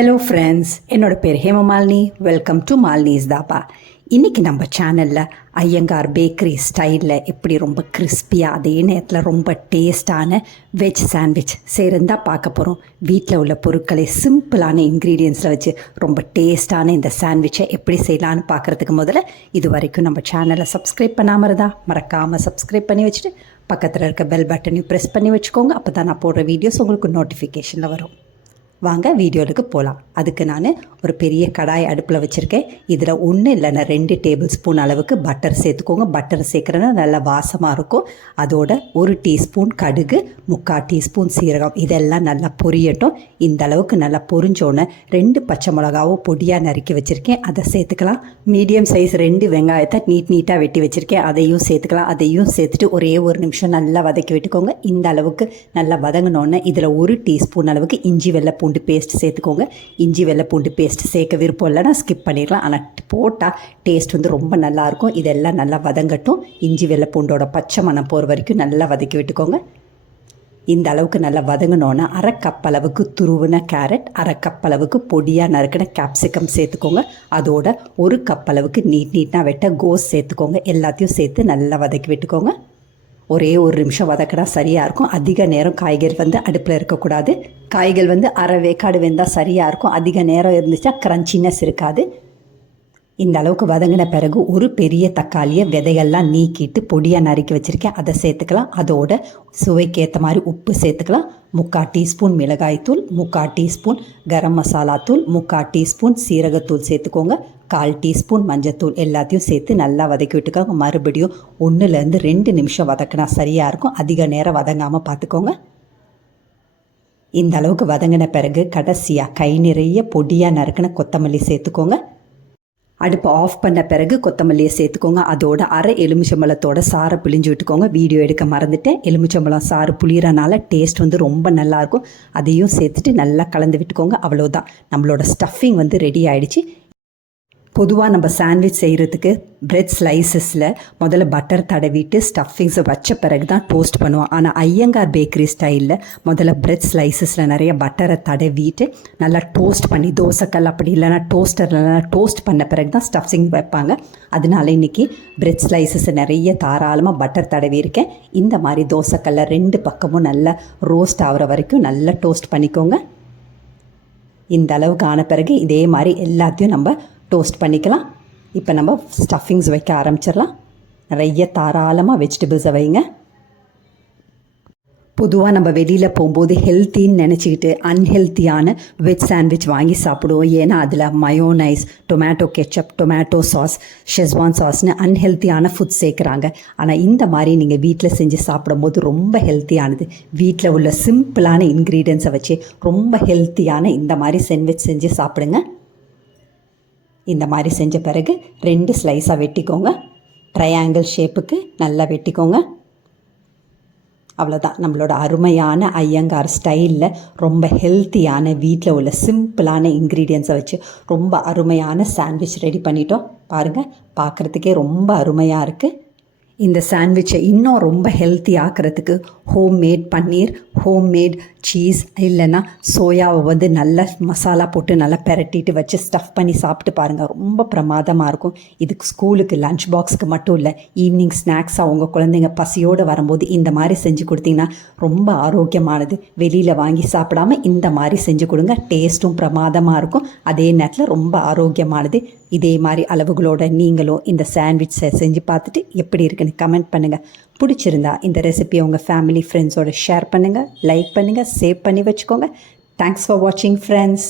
Hello friends, என்னோட பேர் Hemamalini. Welcome to Malini's dhaba. இன்றைக்கி நம்ம சேனலில் ஐயங்கார் பேக்கரி ஸ்டைலில் எப்படி ரொம்ப கிறிஸ்பியாக அதே நேரத்தில் ரொம்ப டேஸ்டான வெஜ் சாண்ட்விச் செய்கிறதா பார்க்க போகிறோம். வீட்டில் உள்ள பொருட்களை சிம்பிளான இன்க்ரீடியன்ஸில் வச்சு ரொம்ப டேஸ்டான இந்த சாண்ட்விச்சை எப்படி செய்யலான்னு பார்க்குறதுக்கு முதல்ல இது வரைக்கும் நம்ம சேனலை சப்ஸ்கிரைப் பண்ணாமல் இருந்தால் மறக்காமல் சப்ஸ்கிரைப் பண்ணி வச்சுட்டு பக்கத்தில் இருக்க பெல் பட்டனையும் ப்ரெஸ் பண்ணி வச்சுக்கோங்க. அப்போ தான் நான் போடுற வீடியோஸ் உங்களுக்கு நோட்டிஃபிகேஷனில் வரும். வாங்க வீடியோவுக்கு போகலாம். அதுக்கு நான் ஒரு பெரிய கடாய் அடுப்பில் வச்சுருக்கேன். இதில் ஒன்று இல்லைன்னா 2 டேபிள் ஸ்பூன் அளவுக்கு பட்டர் சேர்த்துக்கோங்க. பட்டர் சேர்க்குறதுனா நல்லா வாசமாக இருக்கும். அதோட 1 டீஸ்பூன் கடுகு, 3/4 டீஸ்பூன் சீரகம், இதெல்லாம் நல்லா பொரியட்டும். இந்த அளவுக்கு நல்லா பொரிஞ்சோன்னே 2 பச்சை மிளகாவும் பொடியாக நறுக்கி வச்சுருக்கேன், அதை சேர்த்துக்கலாம். மீடியம் சைஸ் 2 வெங்காயத்தை நீட்டாக வெட்டி வச்சுருக்கேன், அதையும் சேர்த்துக்கலாம். அதையும் சேர்த்துட்டு ஒரே ஒரு நிமிஷம் நல்லா வதக்கி விட்டுக்கோங்க. இந்த அளவுக்கு நல்லா வதங்கினோன்னே இதில் 1 டீஸ்பூன் அளவுக்கு இஞ்சி வெள்ளை பூண்டு பேஸ்ட் சேர்த்துக்கோங்க. இஞ்சி வெள்ளை பூண்டு பேஸ்ட் சேர்க்க விருப்பம் இல்லைன்னா ஸ்கிப் பண்ணிடலாம். ஆனால் போட்டால் டேஸ்ட் ரொம்ப நல்லாயிருக்கும். இதெல்லாம் நல்லா வதங்கட்டும். இஞ்சி வெள்ளை பூண்டோட பச்சை மணம் போகிற வரைக்கும் நல்லா வதக்கி விட்டுக்கோங்க. இந்த அளவுக்கு நல்லா வதங்கினோன்னா 1/2 கப் அளவுக்கு துருவின கேரட், 1/2 கப் அளவுக்கு பொடியாக நறுக்கின கேப்சிகம் சேர்த்துக்கோங்க. அதோட 1 கப் அளவுக்கு நீட்டாக வெட்ட கோஸ் சேர்த்துக்கோங்க. எல்லாத்தையும் சேர்த்து நல்லா வதக்கி விட்டுக்கோங்க. ஒரே ஒரு நிமிஷம் வதக்கினா சரியாக இருக்கும். அதிக நேரம் காய்கறி அடுப்பில் இருக்கக்கூடாது. காய்கள் அரை வேக்காடு வெந்தால் சரியாக இருக்கும். அதிக நேரம் இருந்துச்சா க்ரன்ச்சினஸ் இருக்காது. இந்த அளவுக்கு வதங்கின பிறகு ஒரு பெரிய தக்காளியை விதையெல்லாம் நீக்கிட்டு பொடியாக நறுக்கி வச்சுருக்கேன், அதை சேர்த்துக்கலாம். அதோட சுவைக்கேற்ற மாதிரி உப்பு சேர்த்துக்கலாம். 3/4 டீஸ்பூன் மிளகாய்த்தூள், 3/4 டீஸ்பூன் கரம் மசாலா தூள், 3/4 டீஸ்பூன் சீரகத்தூள் சேர்த்துக்கோங்க. 1/4 டீஸ்பூன் மஞ்சத்தூள், எல்லாத்தையும் சேர்த்து நல்லா வதக்கி விட்டுக்கோங்க. மறுபடியும் 1லேருந்து 2 நிமிஷம் வதக்கினா சரியாக இருக்கும். அதிக நேரம் வதங்காமல் பார்த்துக்கோங்க. இந்த அளவுக்கு வதங்கின பிறகு கடைசியாக கை நிறைய பொடியாக நறுக்கின கொத்தமல்லி சேர்த்துக்கோங்க. அடுப்பை ஆஃப் பண்ண பிறகு கொத்தமல்லியை சேர்த்துக்கோங்க. அதோட 1/2 எலுமிச்சம்பழத்தோட சாறை பிழிஞ்சு விட்டுக்கோங்க. வீடியோ எடுக்க மறந்துட்டேன். எலுமிச்சம்பழம் சாறு புளியறனால டேஸ்ட் ரொம்ப நல்லாயிருக்கும். அதையும் சேர்த்துட்டு நல்லா கலந்து விட்டுக்கோங்க. அவ்வளோதான், நம்மளோட ஸ்டஃபிங் ரெடி ஆகிடுச்சு. பொதுவாக நம்ம சாண்ட்விச் செய்கிறதுக்கு பிரெட் ஸ்லைசஸில் முதல்ல பட்டர் தடவிட்டு ஸ்டஃபிங்ஸை வச்ச பிறகு தான் டோஸ்ட் பண்ணுவோம். ஆனால் ஐயங்கார் பேக்கரி ஸ்டைலில் முதல்ல பிரெட் ஸ்லைசஸில் நிறைய பட்டரை தடவிட்டு நல்லா டோஸ்ட் பண்ணி, தோசைக்கல் அப்படி இல்லைனா டோஸ்டரில் டோஸ்ட் பண்ண பிறகு தான் ஸ்டஃபிங் வைப்பாங்க. அதனால இன்றைக்கி பிரெட் ஸ்லைசஸை நிறைய தாராளமாக பட்டர் தடவி இருக்கேன். இந்த மாதிரி தோசைக்கல்ல 2 பக்கமும் நல்லா ரோஸ்ட் ஆகிற வரைக்கும் நல்லா டோஸ்ட் பண்ணிக்கோங்க. இந்த அளவுக்கு ஆன பிறகு இதே மாதிரி எல்லாத்தையும் நம்ம டோஸ்ட் பண்ணிக்கலாம். இப்போ நம்ம ஸ்டஃபிங்ஸ் வைக்க ஆரம்பிச்சிடலாம். நிறைய தாராளமாக வெஜிடபிள்ஸை வைங்க. பொதுவாக நம்ம வெளியில் போகும்போது ஹெல்த்தின்னு நினச்சிக்கிட்டு அன்ஹெல்த்தியான வெஜ் சாண்ட்விச் வாங்கி சாப்பிடுவோம். ஏன்னா அதில் mayonnaise, tomato ketchup, tomato sauce, schezwan சாஸ்னு அன்ஹெல்த்தியான ஃபுட் சேர்க்குறாங்க. ஆனால் இந்த மாதிரி நீங்கள் வீட்டில் செஞ்சு சாப்பிடும்போது ரொம்ப ஹெல்த்தியானது. வீட்டில் உள்ள சிம்பிளான இன்க்ரீடியன்ஸை வச்சு ரொம்ப ஹெல்த்தியான இந்த மாதிரி சாண்ட்விச் செஞ்சு சாப்பிடுங்க. இந்த மாதிரி செஞ்ச பிறகு 2 ஸ்லைஸாக வெட்டிக்கோங்க. ட்ரையாங்கிள் ஷேப்புக்கு நல்லா வெட்டிக்கோங்க. அவ்வளோதான், நம்மளோட அருமையான ஐயங்கார் ஸ்டைலில் ரொம்ப ஹெல்த்தியான வீட்டில் உள்ள சிம்பிளான இன்க்ரீடியன்ஸை வச்சு ரொம்ப அருமையான சாண்ட்விச் ரெடி பண்ணிட்டோம். பாருங்கள், பார்க்குறதுக்கே ரொம்ப அருமையாக இருக்குது. இந்த சாண்ட்விச்சை இன்னும் ரொம்ப ஹெல்த்தி ஆக்கிறதுக்கு ஹோம்மேட் பன்னீர், ஹோம்மேட் சீஸ் இல்லைன்னா சோயாவை நல்லா மசாலா போட்டு நல்லா பெரட்டிட்டு வச்சு ஸ்டஃப் பண்ணி சாப்பிட்டு பாருங்கள், ரொம்ப பிரமாதமாக இருக்கும். இதுக்கு ஸ்கூலுக்கு லஞ்ச் பாக்ஸுக்கு மட்டும் இல்லை, ஈவினிங் ஸ்நாக்ஸாக உங்கள் குழந்தைங்க பசியோடு வரும்போது இந்த மாதிரி செஞ்சு கொடுத்தீங்கன்னா ரொம்ப ஆரோக்கியமானது. வெளியில் வாங்கி சாப்பிடாமல் இந்த மாதிரி செஞ்சு கொடுங்க, டேஸ்ட்டும் பிரமாதமாக இருக்கும். அதே நேரத்தில் ரொம்ப ஆரோக்கியமானது. இதே மாதிரி அளவுகளோட நீங்களும் இந்த சாண்ட்விச் செஞ்சு பார்த்துட்டு எப்படி இருக்குன்னு கமெண்ட் பண்ணுங்கள். பிடிச்சிருந்தா இந்த ரெசிபியை உங்கள் ஃபேமிலி ஃப்ரெண்ட்ஸோட ஷேர் பண்ணுங்கள், லைக் பண்ணுங்கள், சேவ் பண்ணி வச்சுக்கோங்க. தேங்க்ஸ் ஃபார் வாட்சிங் ஃப்ரெண்ட்ஸ்.